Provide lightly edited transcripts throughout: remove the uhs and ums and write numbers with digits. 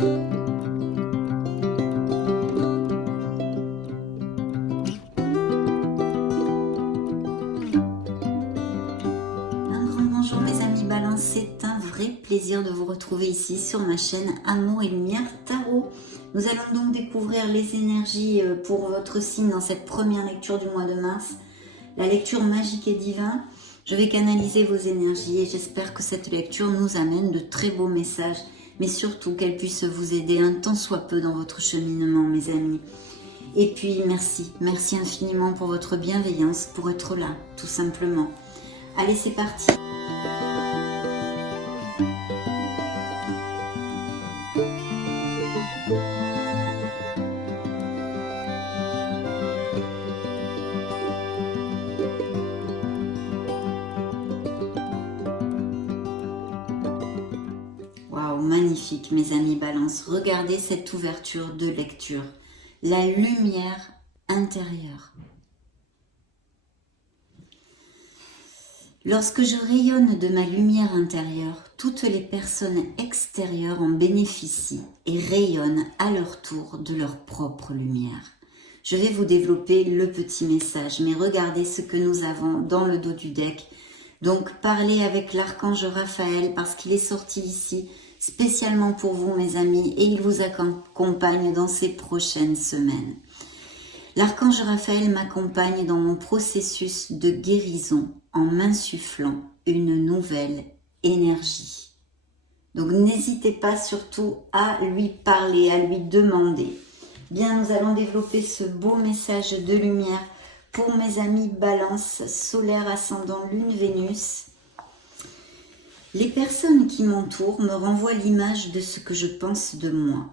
Bonjour mes amis Balance, c'est un vrai plaisir de vous retrouver ici sur ma chaîne Amour et Lumière Tarot. Nous allons donc découvrir les énergies pour votre signe dans cette première lecture du mois de mars, la lecture magique et divin. Je vais canaliser vos énergies et j'espère que cette lecture nous amène de très beaux messages, mais surtout qu'elle puisse vous aider un tant soit peu dans votre cheminement mes amis. Et puis merci infiniment pour votre bienveillance, pour être là, tout simplement. Allez, c'est parti. Waouh, magnifique mes amis Balance. Regardez cette ouverture de lecture. La lumière intérieure. Lorsque je rayonne de ma lumière intérieure, toutes les personnes extérieures en bénéficient et rayonnent à leur tour de leur propre lumière. Je vais vous développer le petit message, mais regardez ce que nous avons dans le dos du deck. Donc parlez avec l'archange Raphaël parce qu'il est sorti ici spécialement pour vous mes amis et il vous accompagne dans ces prochaines semaines. L'archange Raphaël m'accompagne dans mon processus de guérison en m'insufflant une nouvelle énergie. Donc n'hésitez pas surtout à lui parler, à lui demander. Bien, nous allons développer ce beau message de lumière pour mes amis Balance, solaire, ascendant, lune, Vénus. Les personnes qui m'entourent me renvoient l'image de ce que je pense de moi.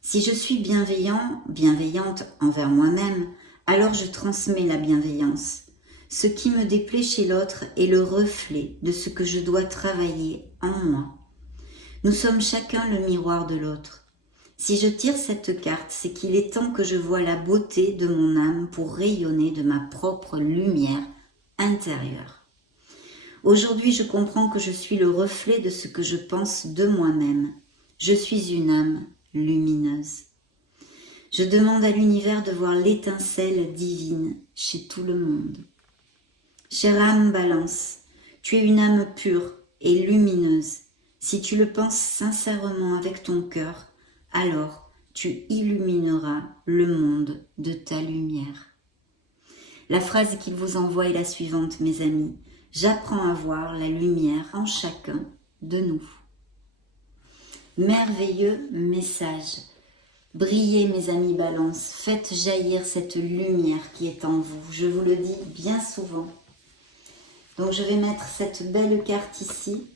Si je suis bienveillante envers moi-même, alors je transmets la bienveillance. Ce qui me déplaît chez l'autre est le reflet de ce que je dois travailler en moi. Nous sommes chacun le miroir de l'autre. Si je tire cette carte, c'est qu'il est temps que je voie la beauté de mon âme pour rayonner de ma propre lumière intérieure. Aujourd'hui, je comprends que je suis le reflet de ce que je pense de moi-même. Je suis une âme lumineuse. Je demande à l'univers de voir l'étincelle divine chez tout le monde. Chère âme Balance, tu es une âme pure et lumineuse. Si tu le penses sincèrement avec ton cœur, alors tu illumineras le monde de ta lumière. La phrase qu'il vous envoie est la suivante, mes amis. J'apprends à voir la lumière en chacun de nous. Merveilleux message. Brillez mes amis Balance, faites jaillir cette lumière qui est en vous. Je vous le dis bien souvent. Donc je vais mettre cette belle carte ici.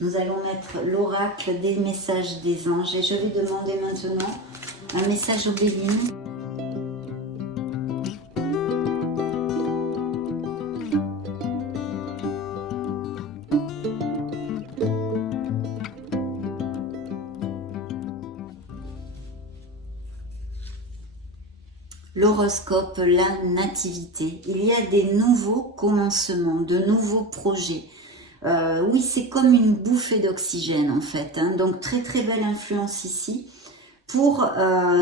Nous allons mettre l'oracle des messages des anges et je vais demander maintenant un message au Béline. L'horoscope, la nativité. Il y a des nouveaux commencements, de nouveaux projets. Oui, c'est comme une bouffée d'oxygène en fait. Donc très très belle influence ici pour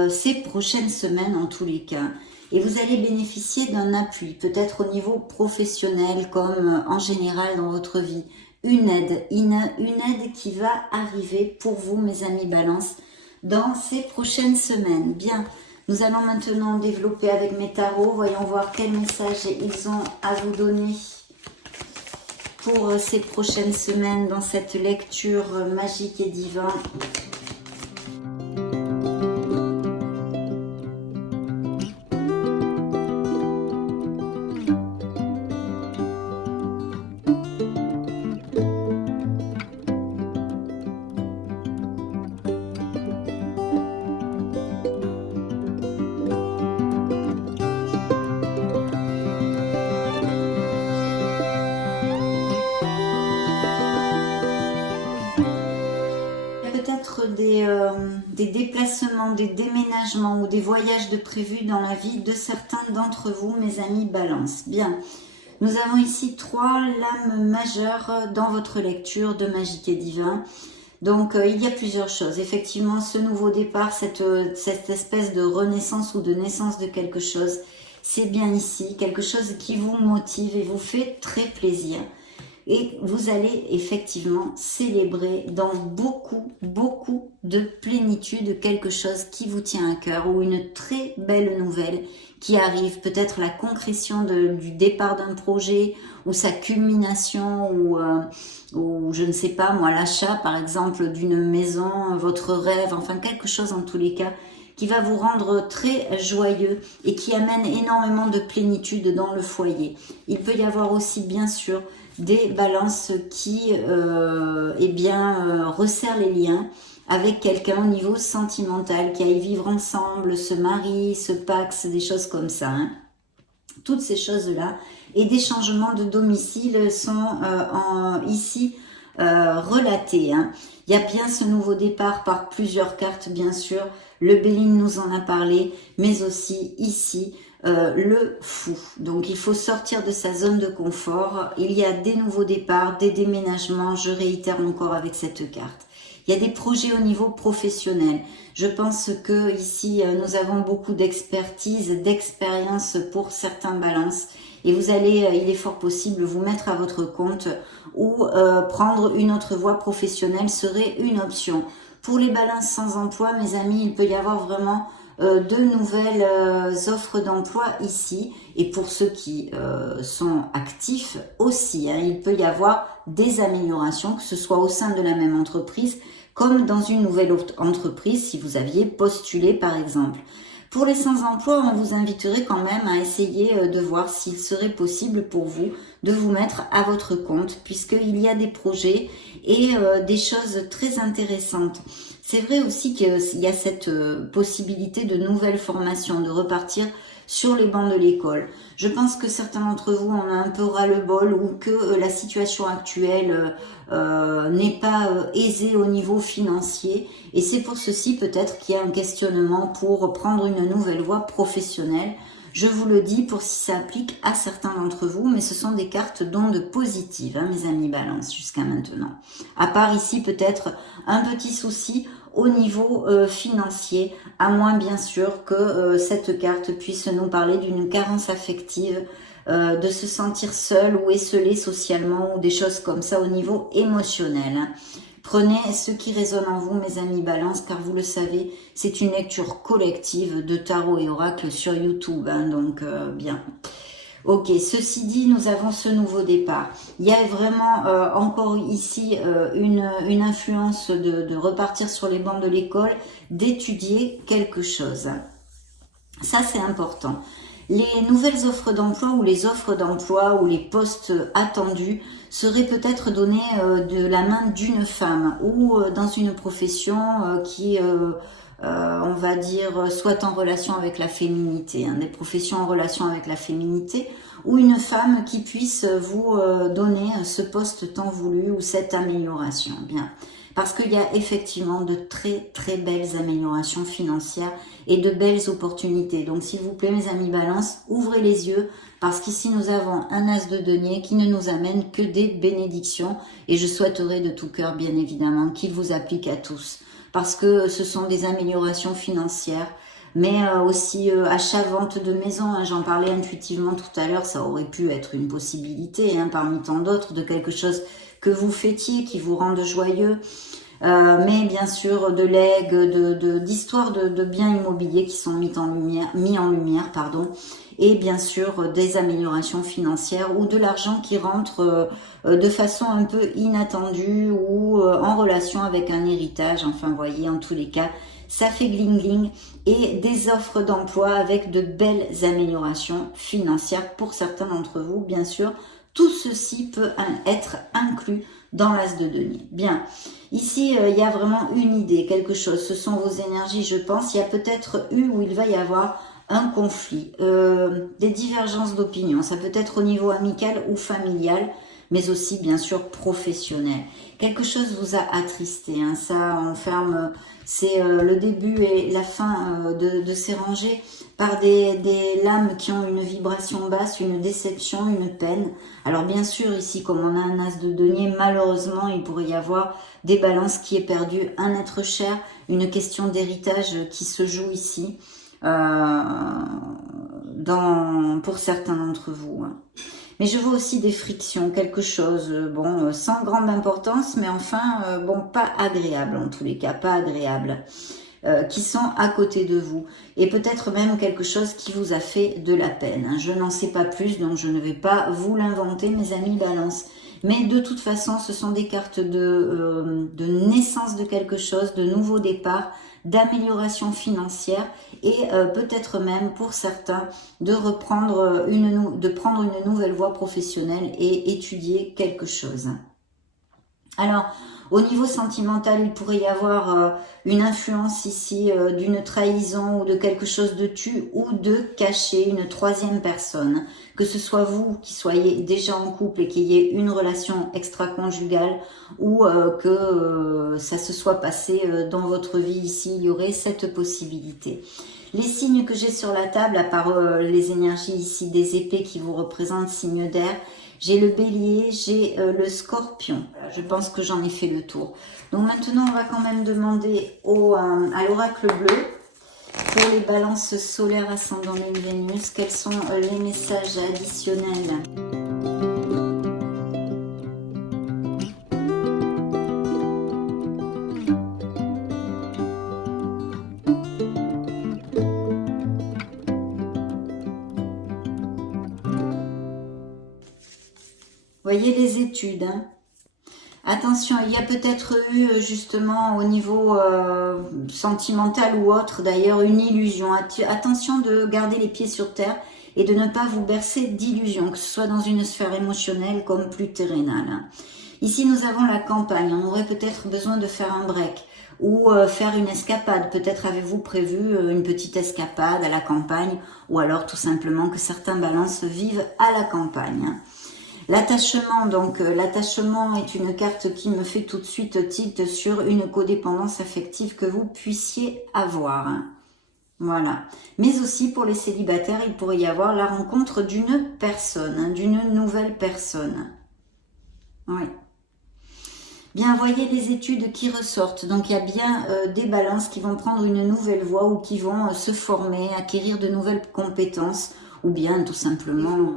ces prochaines semaines en tous les cas. Et vous allez bénéficier d'un appui, peut-être au niveau professionnel comme en général dans votre vie. Une aide qui va arriver pour vous mes amis Balance dans ces prochaines semaines. Bien. Nous allons maintenant développer avec mes tarots. Voyons voir quel message ils ont à vous donner pour ces prochaines semaines dans cette lecture magique et divine. des déplacements, des déménagements ou des voyages de prévus dans la vie de certains d'entre vous, mes amis Balance. Bien, nous avons ici 3 lames majeures dans votre lecture de Magique et Divin. Donc, il y a plusieurs choses. Effectivement, ce nouveau départ, cette espèce de renaissance ou de naissance de quelque chose, c'est bien ici, quelque chose qui vous motive et vous fait très plaisir. Et vous allez effectivement célébrer dans beaucoup, beaucoup de plénitude quelque chose qui vous tient à cœur ou une très belle nouvelle qui arrive, peut-être la concrétion du départ d'un projet ou sa culmination ou je ne sais pas moi, l'achat par exemple d'une maison, votre rêve, enfin quelque chose en tous les cas qui va vous rendre très joyeux et qui amène énormément de plénitude dans le foyer. Il peut y avoir aussi bien sûr des balances qui resserrent les liens avec quelqu'un au niveau sentimental, qui aillent vivre ensemble, se marient, se paxent, des choses comme ça. Hein. Toutes ces choses-là. Et des changements de domicile sont ici relatés. Hein. Il y a bien ce nouveau départ par plusieurs cartes, bien sûr. Le Béline nous en a parlé, mais aussi ici, le fou. Donc il faut sortir de sa zone de confort. Il y a des nouveaux départs, des déménagements, je réitère encore avec cette carte. Il y a des projets au niveau professionnel. Je pense que ici nous avons beaucoup d'expertise, d'expérience pour certains balances. Et vous allez, il est fort possible, vous mettre à votre compte ou prendre une autre voie professionnelle serait une option. Pour les balances sans emploi, mes amis, il peut y avoir vraiment de nouvelles offres d'emploi ici. Et pour ceux qui sont actifs aussi, hein, il peut y avoir des améliorations, que ce soit au sein de la même entreprise, comme dans une nouvelle entreprise, si vous aviez postulé par exemple. Pour les sans-emploi, on vous inviterait quand même à essayer de voir s'il serait possible pour vous de vous mettre à votre compte, puisqu'il y a des projets et des choses très intéressantes. C'est vrai aussi qu'il y a cette possibilité de nouvelles formations, de repartir sur les bancs de l'école. Je pense que certains d'entre vous en ont un peu ras-le-bol ou que la situation actuelle n'est pas aisée au niveau financier. Et c'est pour ceci peut-être qu'il y a un questionnement pour prendre une nouvelle voie professionnelle. Je vous le dis pour si ça applique à certains d'entre vous, mais ce sont des cartes d'ondes positives, hein, mes amis balance, jusqu'à maintenant. À part ici peut-être un petit souci au niveau financier, à moins bien sûr que cette carte puisse nous parler d'une carence affective, de se sentir seul ou esselé socialement ou des choses comme ça au niveau émotionnel. Hein. Prenez ce qui résonne en vous, mes amis balance, car vous le savez, c'est une lecture collective de tarot et oracle sur YouTube, hein, donc bien. Ok, ceci dit, nous avons ce nouveau départ. Il y a vraiment encore ici une influence de repartir sur les bancs de l'école, d'étudier quelque chose. Ça, c'est important. Les nouvelles offres d'emploi ou les offres d'emploi ou les postes attendus seraient peut-être donnés de la main d'une femme ou dans une profession qui... on va dire, soit en relation avec la féminité, hein, des professions en relation avec la féminité, ou une femme qui puisse vous donner ce poste tant voulu ou cette amélioration. Bien, parce qu'il y a effectivement de très très belles améliorations financières et de belles opportunités. Donc s'il vous plaît mes amis balance, ouvrez les yeux, parce qu'ici nous avons un as de denier qui ne nous amène que des bénédictions, et je souhaiterais de tout cœur bien évidemment qu'il vous applique à tous. Parce que ce sont des améliorations financières, mais aussi achat-vente de maison. Hein, j'en parlais intuitivement tout à l'heure, ça aurait pu être une possibilité, hein, parmi tant d'autres, de quelque chose que vous fêtiez, qui vous rende joyeux. Mais bien sûr de legs, d'histoires de biens immobiliers qui sont mis en lumière, pardon, et bien sûr des améliorations financières ou de l'argent qui rentre de façon un peu inattendue ou en relation avec un héritage. Enfin, vous voyez, en tous les cas, ça fait gling-gling, et des offres d'emploi avec de belles améliorations financières pour certains d'entre vous, bien sûr. Tout ceci peut être inclus dans l'as de denier. Bien, ici, il y a vraiment une idée, quelque chose. Ce sont vos énergies, je pense. Il y a peut-être où il va y avoir un conflit, des divergences d'opinion. Ça peut être au niveau amical ou familial, mais aussi bien sûr professionnel. Quelque chose vous a attristé, hein, ça on ferme, c'est le début et la fin de ces rangées par des lames qui ont une vibration basse, une déception, une peine. Alors bien sûr ici comme on a un as de denier, malheureusement il pourrait y avoir des balances qui est perdu, un être cher, une question d'héritage qui se joue ici pour certains d'entre vous. Hein. Mais je vois aussi des frictions, quelque chose, bon, sans grande importance, mais enfin, bon, pas agréable en tous les cas, pas agréable, qui sont à côté de vous. Et peut-être même quelque chose qui vous a fait de la peine. Hein. Je n'en sais pas plus, donc je ne vais pas vous l'inventer, mes amis Balance. Mais de toute façon, ce sont des cartes de naissance de quelque chose, de nouveau départ, d'amélioration financière et peut-être même pour certains de prendre une nouvelle voie professionnelle et étudier quelque chose. Alors, au niveau sentimental, il pourrait y avoir une influence ici d'une trahison ou de quelque chose de tu ou de caché, une troisième personne. Que ce soit vous qui soyez déjà en couple et qu'il y ait une relation extra-conjugale ou que ça se soit passé dans votre vie ici, il y aurait cette possibilité. Les signes que j'ai sur la table, à part les énergies ici des épées qui vous représentent, signes d'air, j'ai le bélier, j'ai le scorpion. Je pense que j'en ai fait le tour. Donc maintenant, on va quand même demander à l'oracle bleu, pour les balances solaires ascendant lune Vénus, quels sont les messages additionnels ? Voyez les études. Hein. Attention, il y a peut-être eu justement au niveau sentimental ou autre d'ailleurs une illusion. Attention de garder les pieds sur terre et de ne pas vous bercer d'illusions, que ce soit dans une sphère émotionnelle comme plus terrénale. Hein. Ici nous avons la campagne, on aurait peut-être besoin de faire un break ou faire une escapade. Peut-être avez-vous prévu une petite escapade à la campagne ou alors tout simplement que certains balances vivent à la campagne. Hein. L'attachement, donc l'attachement est une carte qui me fait tout de suite tilt sur une codépendance affective que vous puissiez avoir. Hein. Voilà. Mais aussi pour les célibataires, il pourrait y avoir la rencontre d'une personne, hein, d'une nouvelle personne. Oui. Bien, voyez les études qui ressortent. Donc, il y a bien des balances qui vont prendre une nouvelle voie ou qui vont se former, acquérir de nouvelles compétences ou bien tout simplement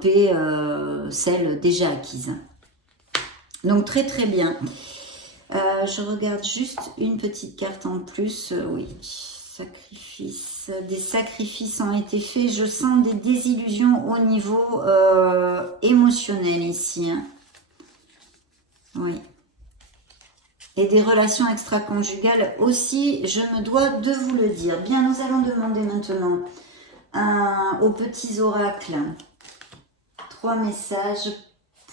celles déjà acquises. Donc très très bien. Je regarde juste une petite carte en plus. Oui, sacrifice. Des sacrifices ont été faits. Je sens des désillusions au niveau émotionnel ici. Hein. Oui. Et des relations extra-conjugales aussi, je me dois de vous le dire. Bien, nous allons demander maintenant aux petits oracles 3 messages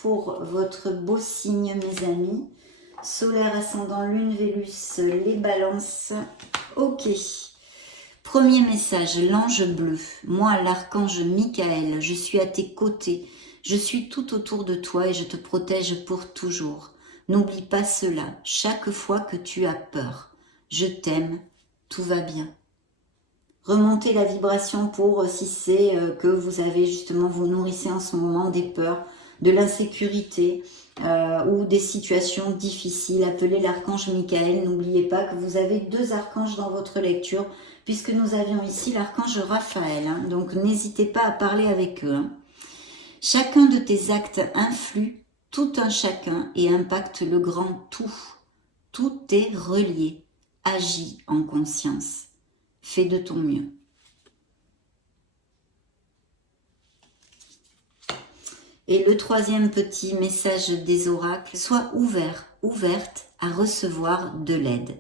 pour votre beau signe, mes amis. Solaire, ascendant, lune, Vénus, les balances. Ok. Premier message, l'ange bleu. Moi, l'archange Michael, je suis à tes côtés. Je suis tout autour de toi et je te protège pour toujours. N'oublie pas cela chaque fois que tu as peur. Je t'aime, tout va bien. Remontez la vibration pour si c'est que vous avez justement, vous nourrissez en ce moment des peurs, de l'insécurité ou des situations difficiles. Appelez l'archange Michael. N'oubliez pas que vous avez 2 archanges dans votre lecture puisque nous avions ici l'archange Raphaël. Hein, donc n'hésitez pas à parler avec eux. Hein. Chacun de tes actes influe tout un chacun et impacte le grand tout. Tout est relié. Agis en conscience. Fais de ton mieux. Et le 3e petit message des oracles, sois ouvert, ouverte à recevoir de l'aide.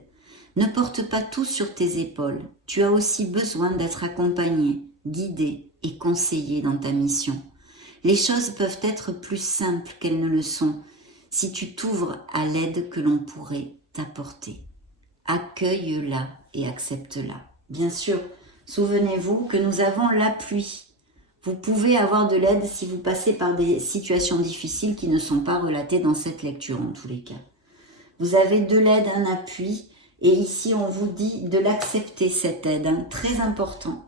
Ne porte pas tout sur tes épaules. Tu as aussi besoin d'être accompagné, guidé et conseillé dans ta mission. Les choses peuvent être plus simples qu'elles ne le sont si tu t'ouvres à l'aide que l'on pourrait t'apporter. Accueille-la et accepte-la. Bien sûr, souvenez-vous que nous avons l'appui Vous pouvez avoir de l'aide si vous passez par des situations difficiles qui ne sont pas relatées dans cette lecture en tous les cas. Vous avez de l'aide, un appui, et ici on vous dit de l'accepter cette aide, hein, très important.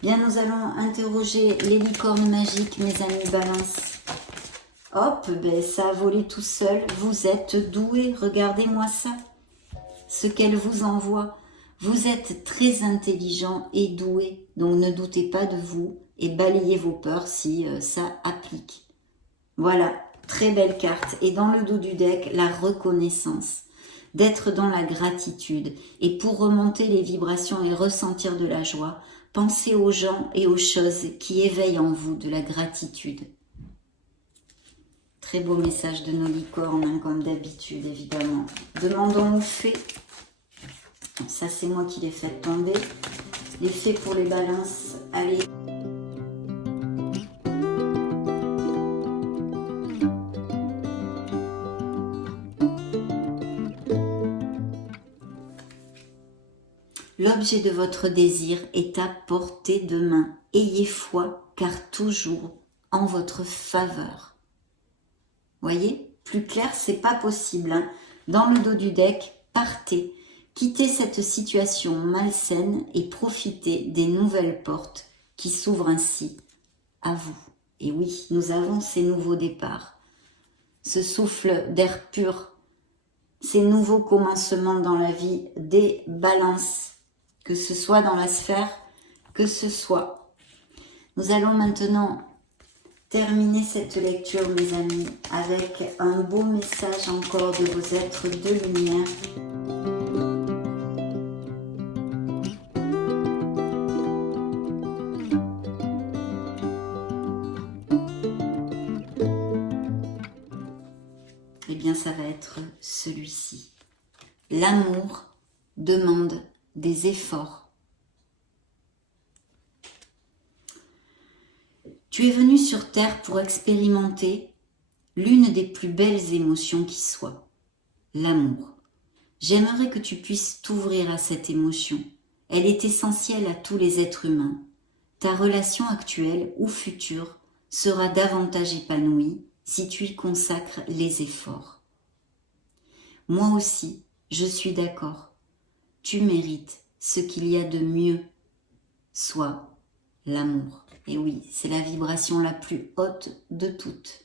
Bien, nous allons interroger les licornes magiques, mes amis Balance. Hop, ben, ça a volé tout seul, vous êtes doués, regardez-moi ça, ce qu'elle vous envoie. Vous êtes très intelligent et doué, donc ne doutez pas de vous et balayez vos peurs si ça applique. Voilà, très belle carte. Et dans le dos du deck, la reconnaissance, d'être dans la gratitude. Et pour remonter les vibrations et ressentir de la joie, pensez aux gens et aux choses qui éveillent en vous de la gratitude. Très beau message de nos licornes, hein, comme d'habitude, évidemment. Demandons aux fées. Ça, c'est moi qui l'ai fait tomber. Les fées pour les balances. Allez. L'objet de votre désir est à portée de main. Ayez foi, car toujours en votre faveur. Voyez, plus clair, c'est pas possible. Hein. Dans le dos du deck, partez. Quittez cette situation malsaine et profitez des nouvelles portes qui s'ouvrent ainsi à vous. Et oui, nous avons ces nouveaux départs, ce souffle d'air pur, ces nouveaux commencements dans la vie des balances, que ce soit dans la sphère, que ce soit. Nous allons maintenant terminer cette lecture, mes amis, avec un beau message encore de vos êtres de lumière. Eh bien, ça va être celui-ci. L'amour demande des efforts. Tu es venu sur Terre pour expérimenter l'une des plus belles émotions qui soit, l'amour. J'aimerais que tu puisses t'ouvrir à cette émotion. Elle est essentielle à tous les êtres humains. Ta relation actuelle ou future sera davantage épanouie si tu y consacres les efforts. Moi aussi, je suis d'accord. Tu mérites ce qu'il y a de mieux, soit l'amour. Et oui, c'est la vibration la plus haute de toutes.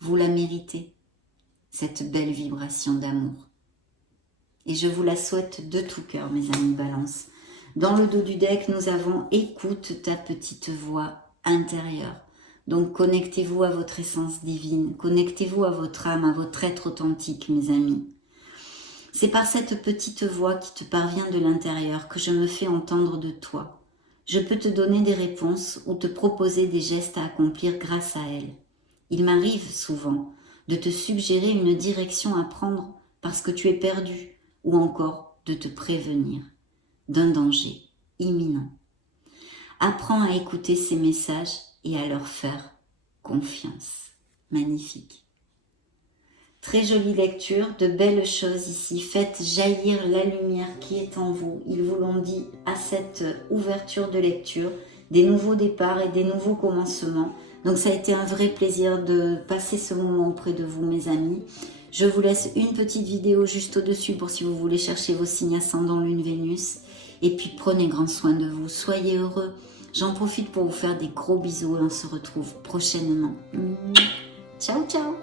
Vous la méritez, cette belle vibration d'amour. Et je vous la souhaite de tout cœur, mes amis Balance. Dans le dos du deck, nous avons « Écoute ta petite voix intérieure ». Donc, connectez-vous à votre essence divine, connectez-vous à votre âme, à votre être authentique, mes amis. C'est par cette petite voix qui te parvient de l'intérieur que je me fais entendre de toi. Je peux te donner des réponses ou te proposer des gestes à accomplir grâce à elle. Il m'arrive souvent de te suggérer une direction à prendre parce que tu es perdu ou encore de te prévenir d'un danger imminent. Apprends à écouter ces messages et à leur faire confiance. Magnifique. Très jolie lecture, de belles choses ici. Faites jaillir la lumière qui est en vous. Ils vous l'ont dit à cette ouverture de lecture, des nouveaux départs et des nouveaux commencements. Donc ça a été un vrai plaisir de passer ce moment auprès de vous, mes amis. Je vous laisse une petite vidéo juste au-dessus pour si vous voulez chercher vos signes ascendants Lune Vénus. Et puis prenez grand soin de vous. Soyez heureux. J'en profite pour vous faire des gros bisous et on se retrouve prochainement. Ciao, ciao!